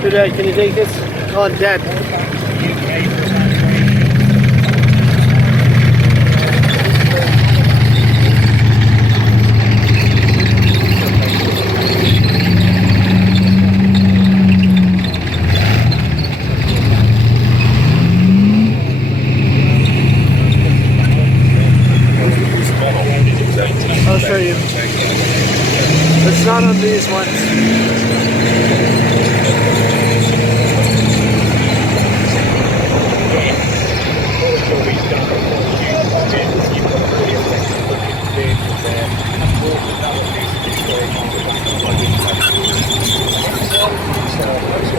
Good day, can you take this? Oh, Dad. I'll show you. It's not on these ones.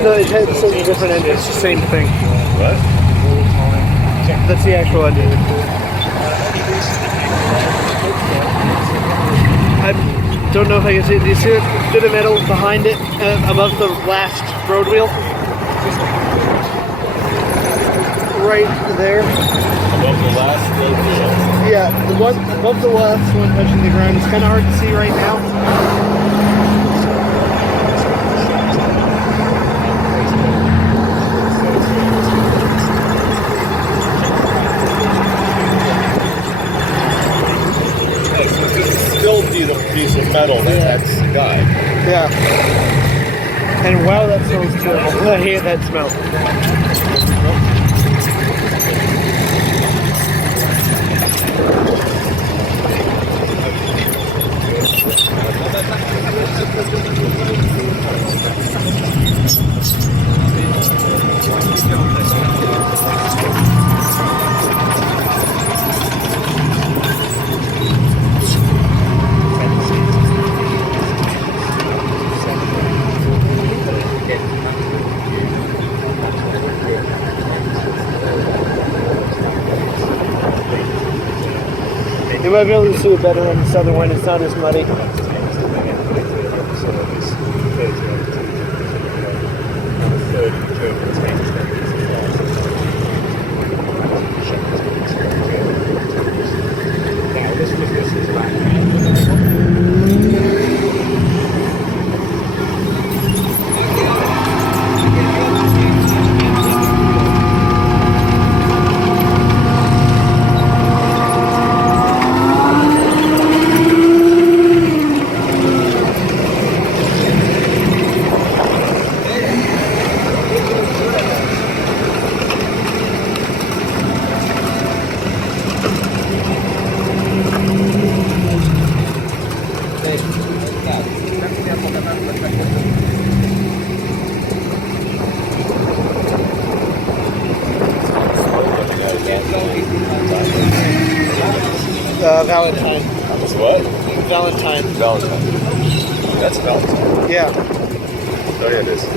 No, it has a different engine. It's the same thing. What? That's the actual engine. I don't know if I can see it. Do you see it? Bit of metal behind it, above the last road wheel? Right there. Above the last road wheel? Yeah, the one above the last one touching the ground. It's kind of hard to see right now. Still see the piece of metal that's the guy. Yeah. And wow, that smells terrible. I hate that smell. You might be able to see it better on this other one. It's not as muddy. Valentine. It's what? Valentine. Valentine. That's Valentine. Yeah. Oh yeah, it is.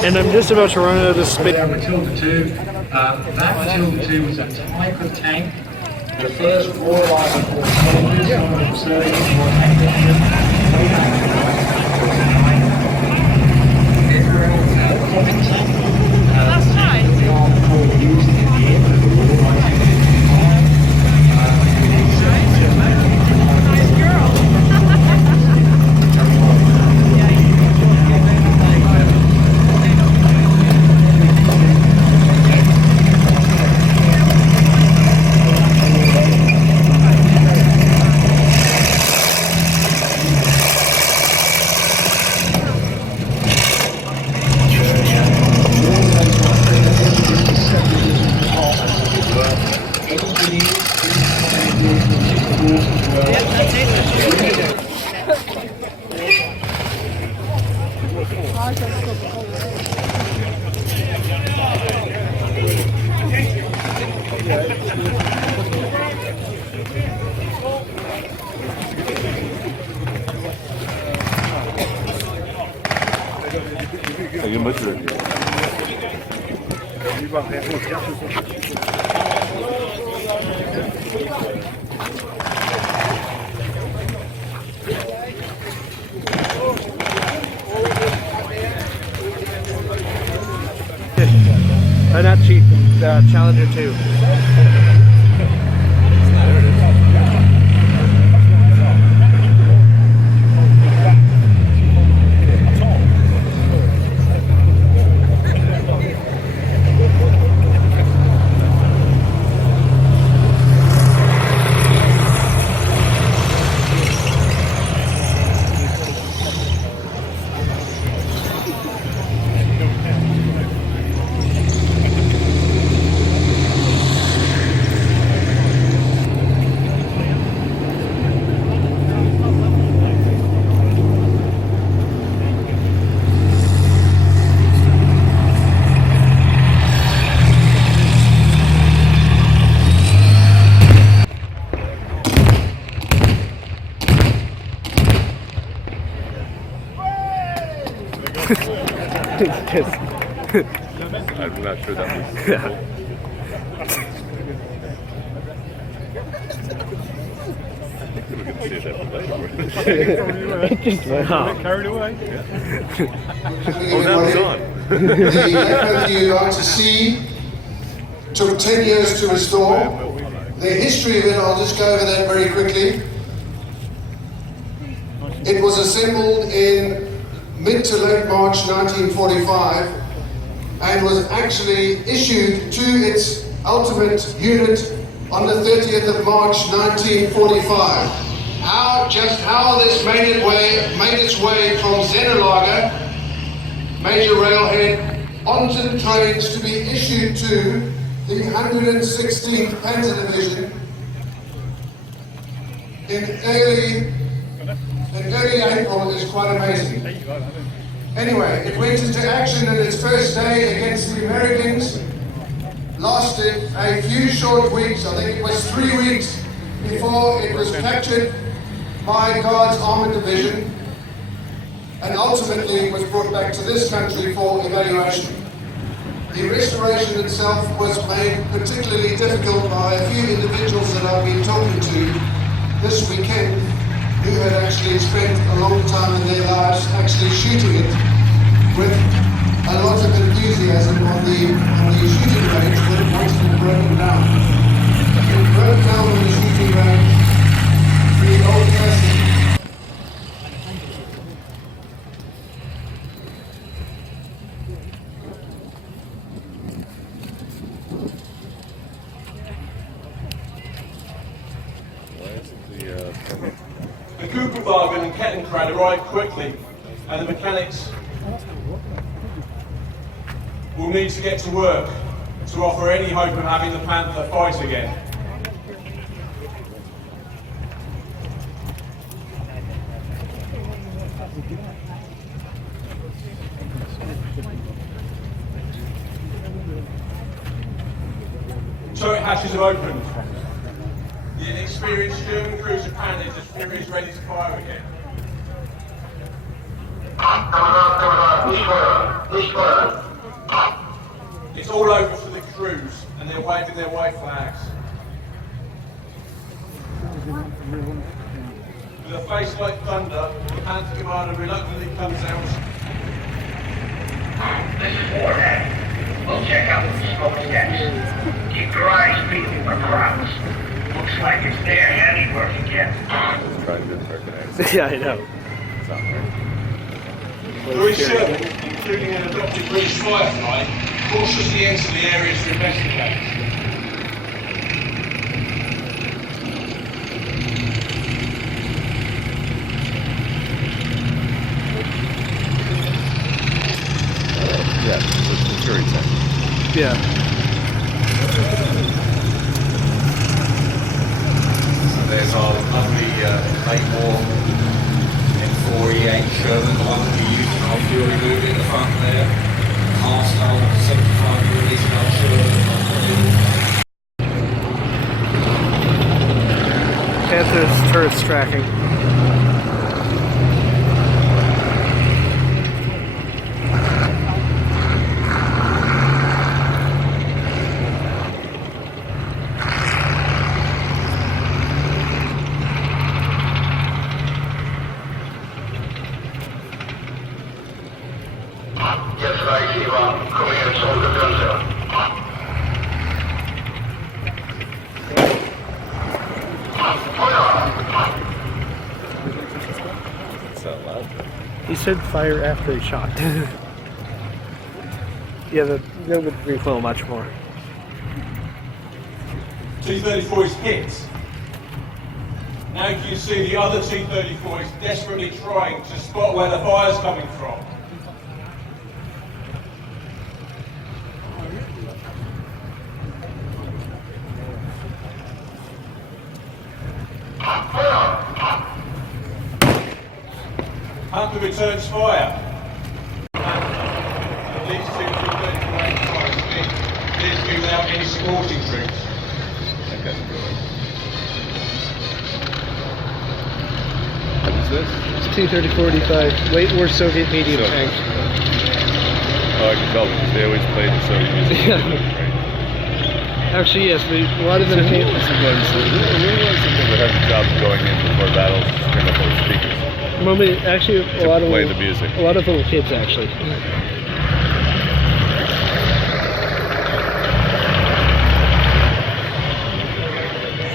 And I'm just about to run out of space. Matilda 2. That Matilda 2 was a type of tank. The first Royal Island soldiers serving for Last time. Nice girl. 이게 멋지다. Not cheap. Challenger 2. I'm not sure that was. We can see that. It just went off. Carried away. Oh, that was on. The FOU took 10 years to restore. The history of it, I'll just go over that very quickly. It was assembled in mid to late March 1945 and was actually issued to its ultimate unit on the 30th of March 1945. How this made its way from Zenelager, major railhead, onto the trains to be issued to the 116th Panzer Division in early April is quite amazing. Anyway, it went into action on its first day against the Americans, lasted a few short weeks, I think it was 3 weeks, before it was captured by Guards Armoured Division, and ultimately was brought back to this country for evaluation. The restoration itself was made particularly difficult by a few individuals that I've been talking to this weekend, who had actually spent a long time in their lives actually shooting it with a lot of enthusiasm on the shooting range when it wanted to be broken down. It broke down on the shooting range, the old classic. The Kugelwagen and Kettenkrad arrived quickly, and the mechanics will need to get to work to offer any hope of having the Panther fight again. Turret hatches have opened. The inexperienced German cruiser Panther is ready to fire again. It's all over for the crews, and they're waving their white flags. With a face like thunder, the Panther commander reluctantly comes out. This is Warhead. We'll check out the smokestacks. Keep your eyes peeled for crowds. Looks like it's their handiwork again. Yeah, I know. Louis Sherman, including an adopted British firefly, cautiously enter the area to investigate. Yeah, the jury tank. Yeah. There's our lovely late war M4E8 Sherman, the one that we used in our Fury movie at the front there. Cast old 75 release our Sherman. Panther's turret's tracking. Yes, right, Eva. Come here, solve the gun, sir. He said fire after he shot. Yeah, that would recoil much more. T-34 is hit. Now you can see the other T-34 is desperately trying to spot where the fire's coming from. Hunter returns fire. And these two T-34 aim fires appears to be without any supporting troops. What is this? It's T-30-45, late war Soviet medium So- tank. Oh, I can tell because they always play the Soviet music. Yeah. Actually, yes, a lot of them came. Who was the people that had the job of going in before battles to turn up those speakers? Actually, a lot of play the music. A lot of little kids, actually.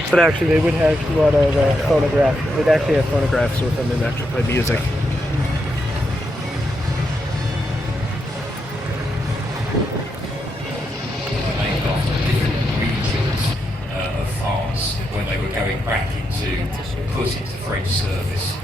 But actually, they would have a lot of phonographs. They'd actually have phonographs with them and actually play music. Named after different regions of France when they were going back into put into French service.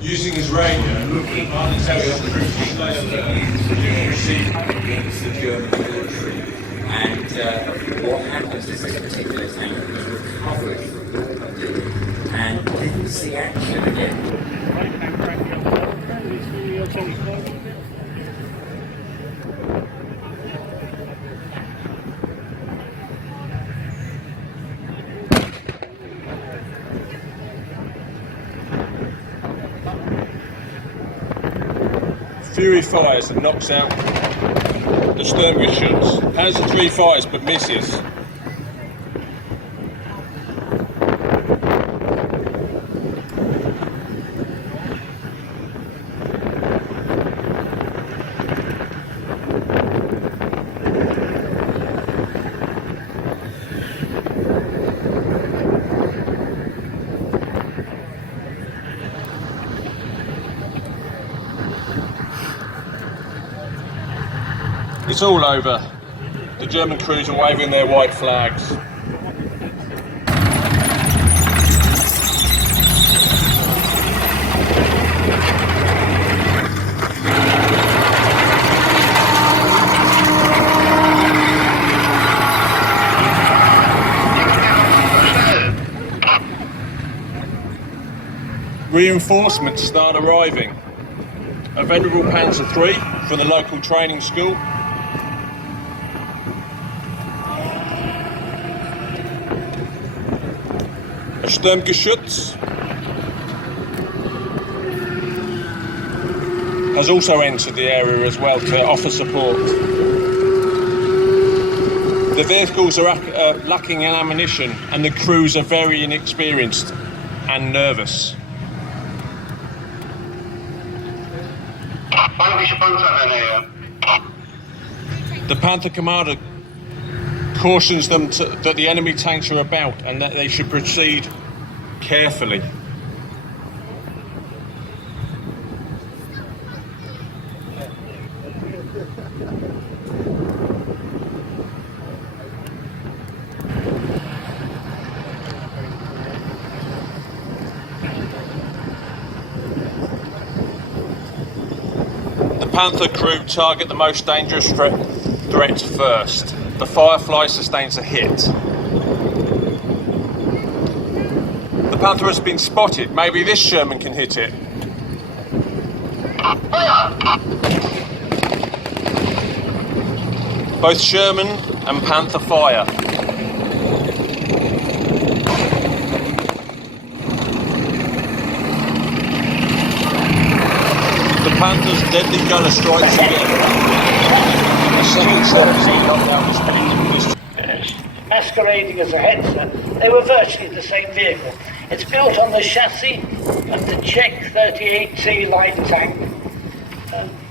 Using his radio, looking on and telling us the truth. Against the German military, and what happens is this particular tank was recovered from Normandy and didn't see action again. Fury fires and knocks out the Sturmgeschütz. Panzer III fires but misses. It's all over. The German crews are waving their white flags. Reinforcements start arriving. A venerable Panzer III from the local training school. A Sturmgeschütz has also entered the area as well to offer support. The vehicles are lacking in ammunition and the crews are very inexperienced and nervous. The Panther commander cautions them that the enemy tanks are about and that they should proceed carefully. The Panther crew target the most dangerous threat first. The Firefly sustains a hit. The Panther has been spotted. Maybe this Sherman can hit it. Both Sherman and Panther fire. Panthers deadly gunner strikes again. A second 17 knockdown was finished. Masquerading as a Hetzer, they were virtually the same vehicle. It's built on the chassis of the Czech 38T light tank,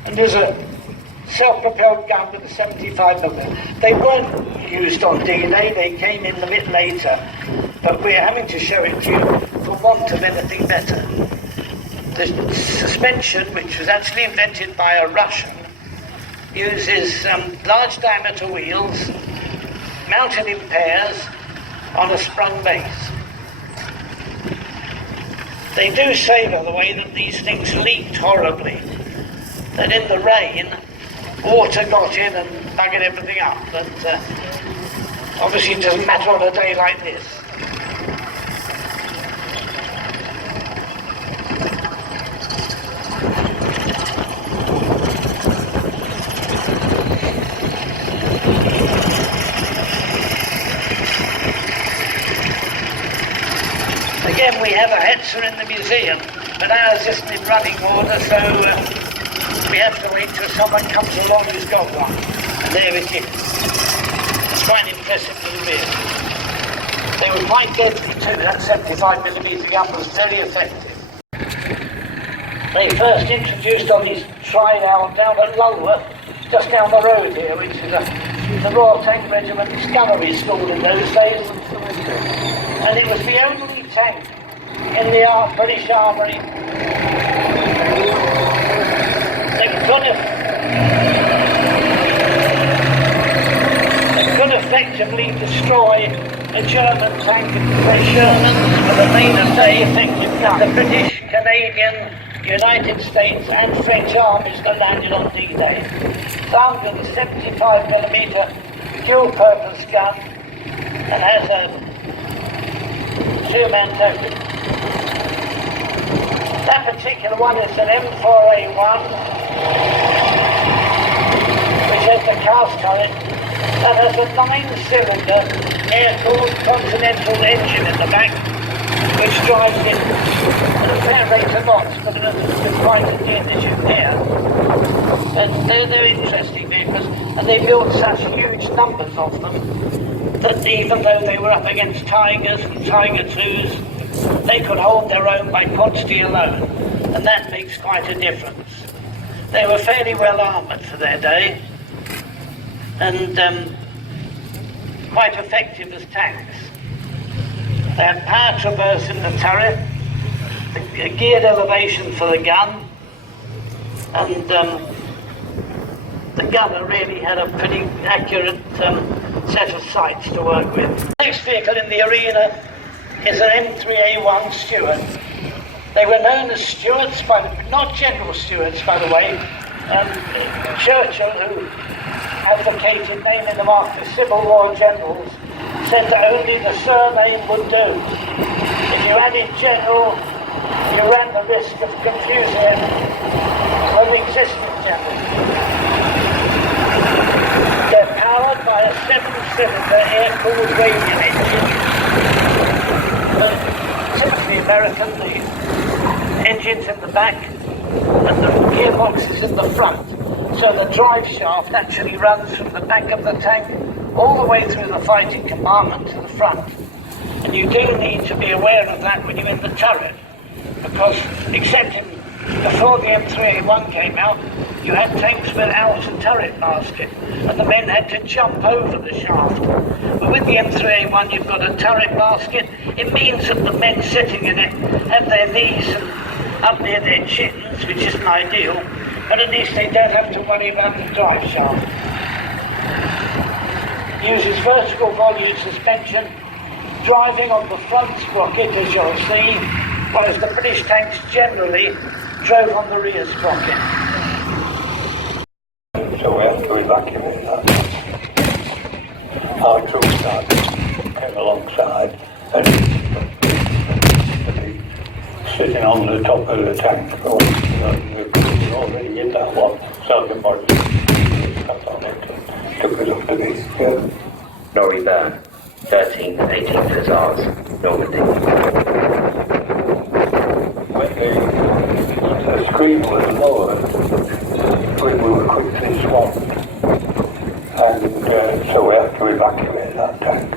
and there's a self-propelled gun with a 75mm. They weren't used on D-Day, they came in a bit later, but we're having to show it to you for want of anything better. The suspension, which was actually invented by a Russian, uses large diameter wheels mounted in pairs on a sprung base. They do say, by the way, that these things leaked horribly, that in the rain water got in and buggered everything up, but obviously it doesn't matter on a day like this. Again, we have a Hetzer in the museum, but ours isn't in running order, so we have to wait till someone comes along who's got one. And there it is. It's quite an impressive little vehicle. They were quite deadly too. That 75mm gun was very effective. They first introduced on these trial down at Lulworth, just down the road here, which is the Royal Tank Regiment's gunnery school in those days. And it was the only tank in the British Armoury that could effectively destroy a German tank in pressure with a very effective gun. The British, Canadian, United States and French armies that landed on D-Day. Armed with a 75mm dual-purpose gun and has a two-man turret. That particular one is an M4A1, which has the cast turret that has a 9-cylinder air-cooled Continental engine in the back, which drives it at a fair rate of knots, but it's quite a din, as you can hear. But they're interesting vehicles, and they built such huge numbers of them that even though they were up against Tigers and Tiger 2s, they could hold their own by quantity alone, and that makes quite a difference. They were fairly well armoured for their day, and quite effective as tanks. They had power traverse in the turret, a geared elevation for the gun, and the gunner really had a pretty accurate set of sights to work with. The next vehicle in the arena is an M3A1 Stuart. They were known as Stuarts, not General Stuarts, by the way. Churchill, who advocated naming them after Civil War generals, said that only the surname would do. If you added General, you ran the risk of confusing it with the existing general. They're powered by a 7-cylinder air-cooled radial engine. Typically American, the engine's in the back and the gearbox is in the front. So the drive shaft actually runs from the back of the tank all the way through the fighting compartment to the front. And you do need to be aware of that when you're in the turret, because excepting before the M3A1 came out, you had tanks without a turret basket, and the men had to jump over the shaft. But with the M3A1, you've got a turret basket. It means that the men sitting in it have their knees up near their chins, which isn't ideal, but at least they don't have to worry about the drive shaft. Uses vertical volute suspension, driving on the front sprocket, as you'll see, whereas the British tanks generally drove on the rear sprocket. So we have to evacuate that. Our troop sergeant came alongside and sitting on the top of the tank. We were already in that one. Sergeant Morris got on it and took us up to the Norrie Byrne, 13th and 18th Hussars, Normandy. when they screamed was lowered, we were quickly swamped. And so we had to evacuate that tank.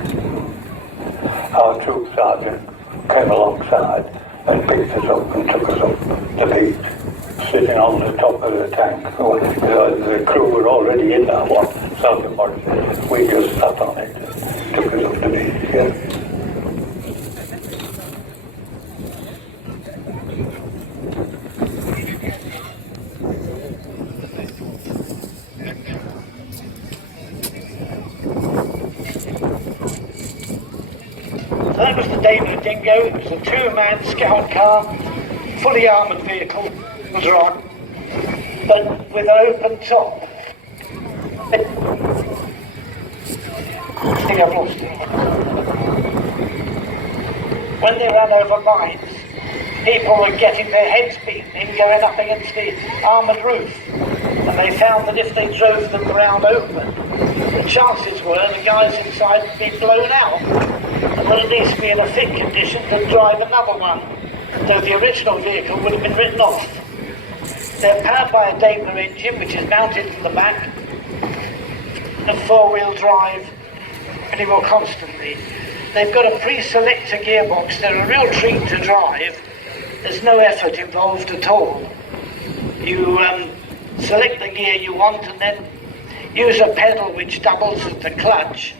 Our troop sergeant came alongside and picked us up and took us up the beach, sitting on the top of the tank. The crew were already in that one, Sergeant Morris. We just sat on it, took us up the beach. Yeah. That was the Daimler Dingo. It was a two-man scout car, fully armoured vehicle, was right, but with an open top. I think I've lost it. When they ran over mines, people were getting their heads beaten in going up against the armoured roof, and they found that if they drove the ground open, the chances were the guys inside would be blown out, and would at least be in a fit condition to drive another one, though the original vehicle would have been written off. They're powered by a Daimler engine, which is mounted to the back, and four-wheel drive pretty well constantly. They've got a pre-selector gearbox. They're a real treat to drive. There's no effort involved at all. You select the gear you want and then use a pedal which doubles as the clutch,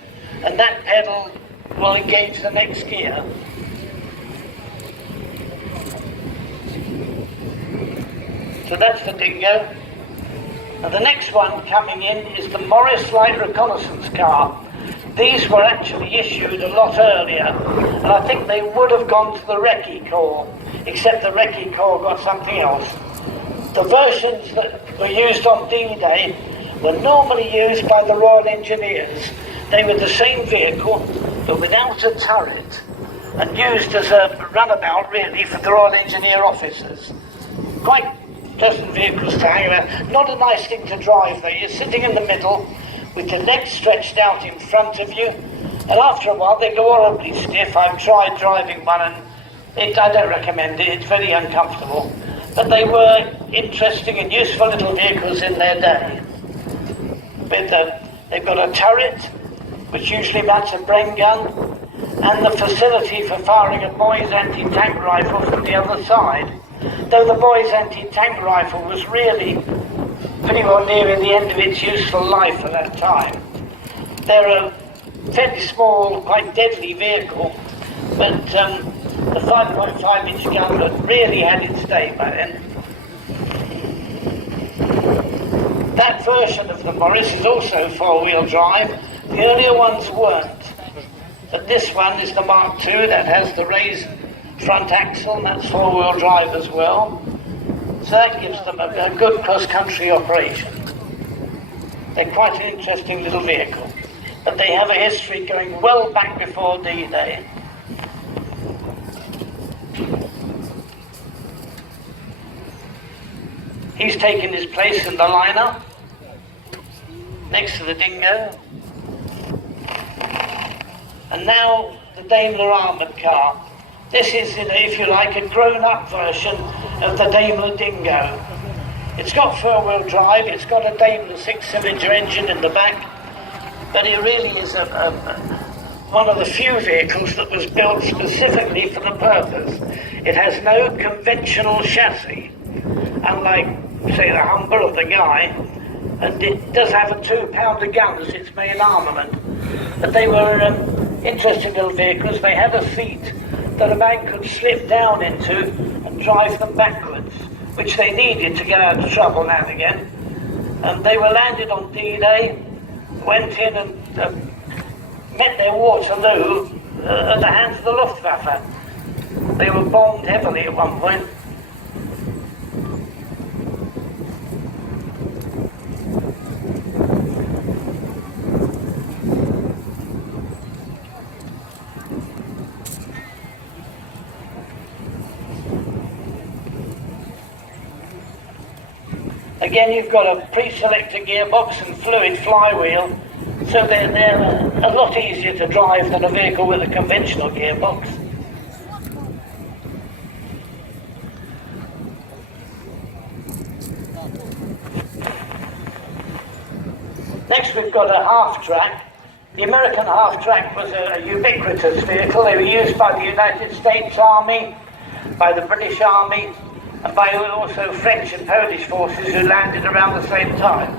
and that pedal will engage the next gear. So that's the Dingo. And the next one coming in is the Morris Light Reconnaissance Car. These were actually issued a lot earlier, and I think they would have gone to the Recce Corps, except the Recce Corps got something else. The versions that were used on D-Day were normally used by the Royal Engineers. They were the same vehicle, but without a turret, and used as a runabout really for the Royal Engineer officers. Quite pleasant vehicles to hang around. Not a nice thing to drive though. You're sitting in the middle with the legs stretched out in front of you, and after a while they go horribly stiff. I've tried driving one and I don't recommend it. It's very uncomfortable. But they were interesting and useful little vehicles in their day. They've got a turret, which usually mounts a brain gun, and the facility for firing a Boy's anti-tank rifle from the other side. Though the Boy's anti-tank rifle was really pretty well nearing the end of its useful life at that time. They're a fairly small, quite deadly vehicle, but the 5.5-inch gun that really had its day by then. That version of the Morris is also four-wheel drive. The earlier ones weren't, but this one is the Mark II that has the raised front axle, and that's four-wheel drive as well. So that gives them a good cross-country operation. They're quite an interesting little vehicle, but they have a history going well back before D-Day. He's taken his place in the lineup next to the Dingo. And now the Daimler armoured car. This is, if you like, a grown-up version of the Daimler Dingo. It's got four-wheel drive, it's got a Daimler six-cylinder engine in the back, but it really is one of the few vehicles that was built specifically for the purpose. It has no conventional chassis, unlike, say, the Humber or the Guy, and it does have a 2-pounder gun as its main armament. But they were interesting little vehicles. They had a seat that a man could slip down into and drive them backwards, which they needed to get out of trouble now and again. And they were landed on D-Day, went in and met their Waterloo at the hands of the Luftwaffe. They were bombed heavily at one point. Again, you've got a pre-selector gearbox and fluid flywheel, so they're a lot easier to drive than a vehicle with a conventional gearbox. Next we've got a half-track. The American half-track was a ubiquitous vehicle. They were used by the United States Army, by the British Army, and by also French and Polish forces who landed around the same time.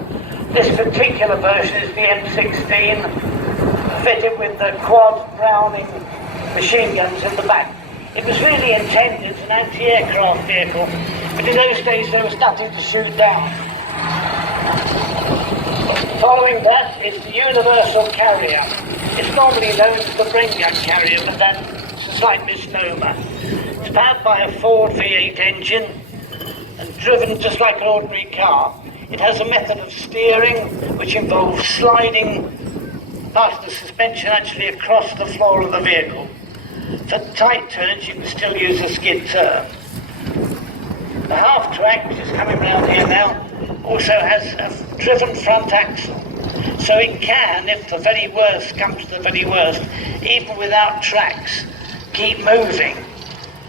This particular version is the M16, fitted with the quad Browning machine guns in the back. It was really intended as an anti-aircraft vehicle, but in those days there was nothing to shoot down. Following that is the Universal Carrier. It's normally known as the Bren Gun Carrier, but that's a slight misnomer. It's powered by a Ford V8 engine and driven just like an ordinary car. It has a method of steering which involves sliding past the suspension actually across the floor of the vehicle. For tight turns you can still use a skid turn. The half-track, which is coming round here now, also has a driven front axle. So it can, if the very worst comes to the very worst, even without tracks, keep moving.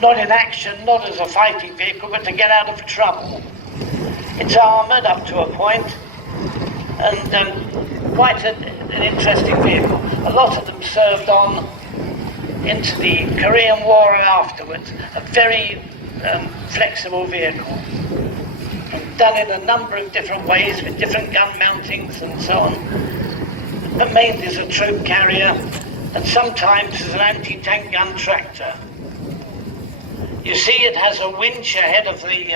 Not in action, not as a fighting vehicle, but to get out of trouble. It's armoured up to a point, and quite an interesting vehicle. A lot of them served on into the Korean War and afterwards. A very flexible vehicle. Done in a number of different ways with different gun mountings and so on. But mainly as a troop carrier and sometimes as an anti-tank gun tractor. You see it has a winch ahead of the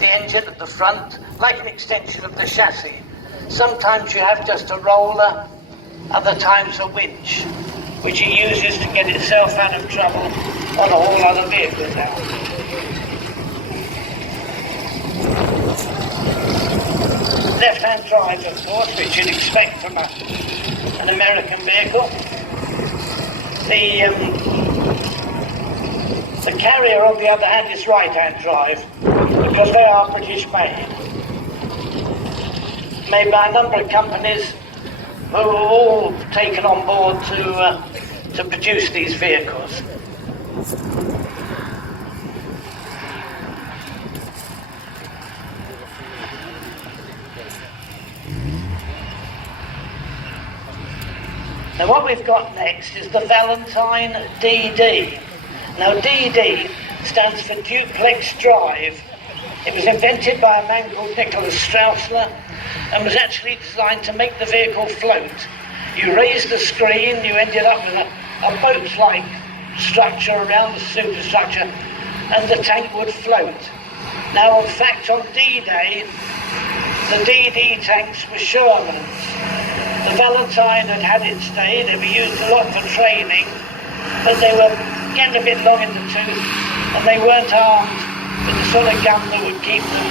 engine at the front, like an extension of the chassis. Sometimes you have just a roller, other times a winch, which it uses to get itself out of trouble on all other vehicles now. Left-hand drive, of course, which you'd expect from an American vehicle. The Carrier, on the other hand, is right-hand drive, because they are British made. Made by a number of companies who were all taken on board to produce these vehicles. Now what we've got next is the Valentine DD. Now DD stands for Duplex Drive. It was invented by a man called Nicholas Straussler and was actually designed to make the vehicle float. You raised the screen, you ended up with a boat-like structure around the superstructure, and the tank would float. Now in fact on D-Day, the DD tanks were Shermans. The Valentine had its day. They were used a lot for training, but they were getting a bit long in the tooth, and they weren't armed with the sort of gun that would keep them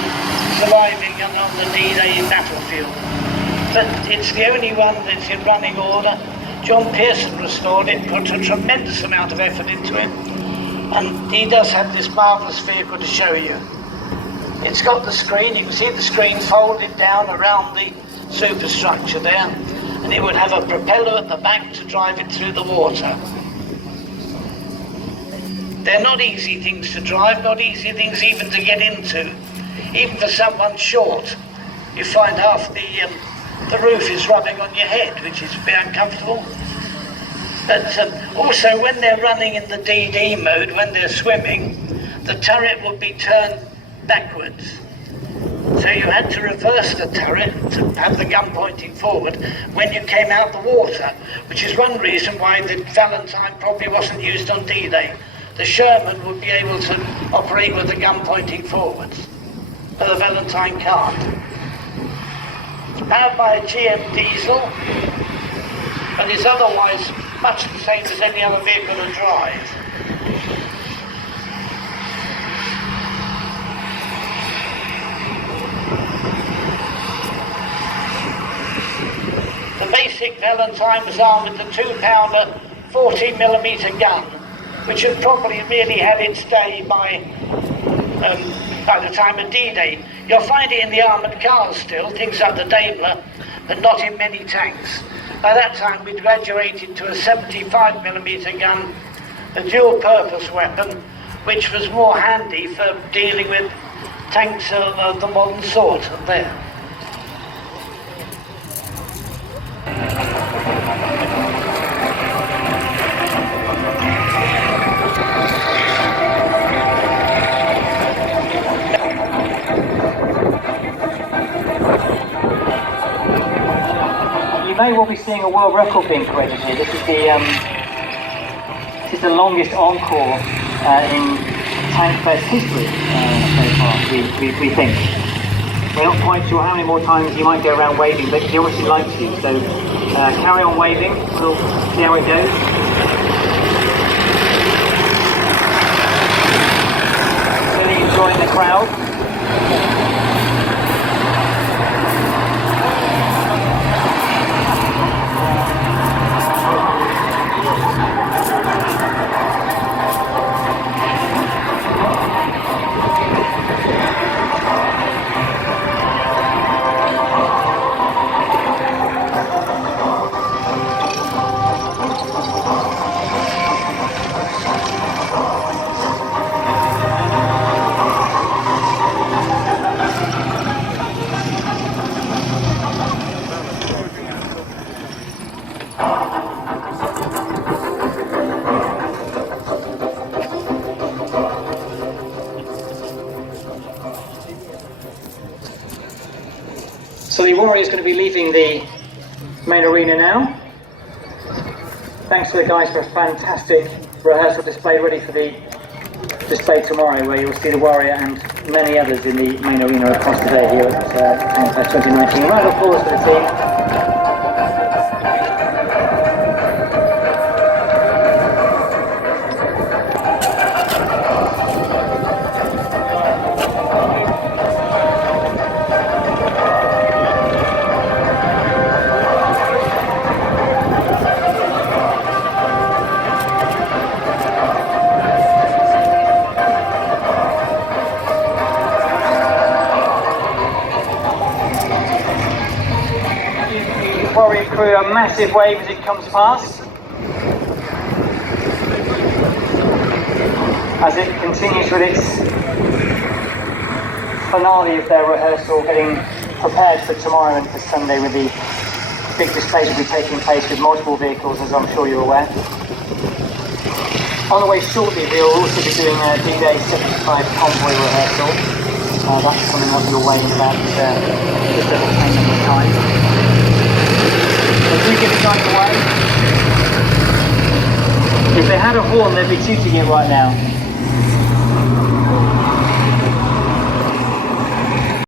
surviving on the D-Day battlefield. But it's the only one that's in running order. John Pearson restored it, put a tremendous amount of effort into it, and he does have this marvellous vehicle to show you. It's got the screen. You can see the screen folded down around the superstructure there, and it would have a propeller at the back to drive it through the water. They're not easy things to drive, not easy things even to get into. Even for someone short, you find half the roof is rubbing on your head, which is a bit uncomfortable. But also when they're running in the DD mode, when they're swimming, the turret would be turned backwards. So you had to reverse the turret to have the gun pointing forward when you came out the water, which is one reason why the Valentine probably wasn't used on D-Day. The Sherman would be able to operate with the gun pointing forwards, but the Valentine can't. It's powered by a GM diesel, but it's otherwise much the same as any other vehicle to drive. The basic Valentine was armed with a 2-pounder 40mm gun, which had probably really had its day by the time of D-Day. You'll find it in the armoured cars still, things like the Daimler, but not in many tanks. By that time we'd graduated to a 75mm gun, a dual-purpose weapon, which was more handy for dealing with tanks of the modern sort there. You may well be seeing a world record being created here. This is the longest encore in Tank Fest history so far, we think. We're not quite sure how many more times you might go around waving, but he obviously likes you, so carry on waving, we'll see how it goes. Really enjoying the crowd. So the Warrior is going to be leaving the main arena now. Thanks to the guys for a fantastic rehearsal display ready for the display tomorrow, where you'll see the Warrior and many others in the main arena across today here at Tank Fest 2019. A round of applause for the team. Warrior crew a massive wave as it comes past, as it continues with its finale of their rehearsal, getting prepared for tomorrow and for Sunday, with the big displays will be taking place with multiple vehicles, as I'm sure you're aware. On the way shortly, we'll also be doing a D-Day 75 convoy rehearsal. That's coming up your way in about just over 10 minutes time. So do get the guys away. If they had a horn, they'd be tooting it right now.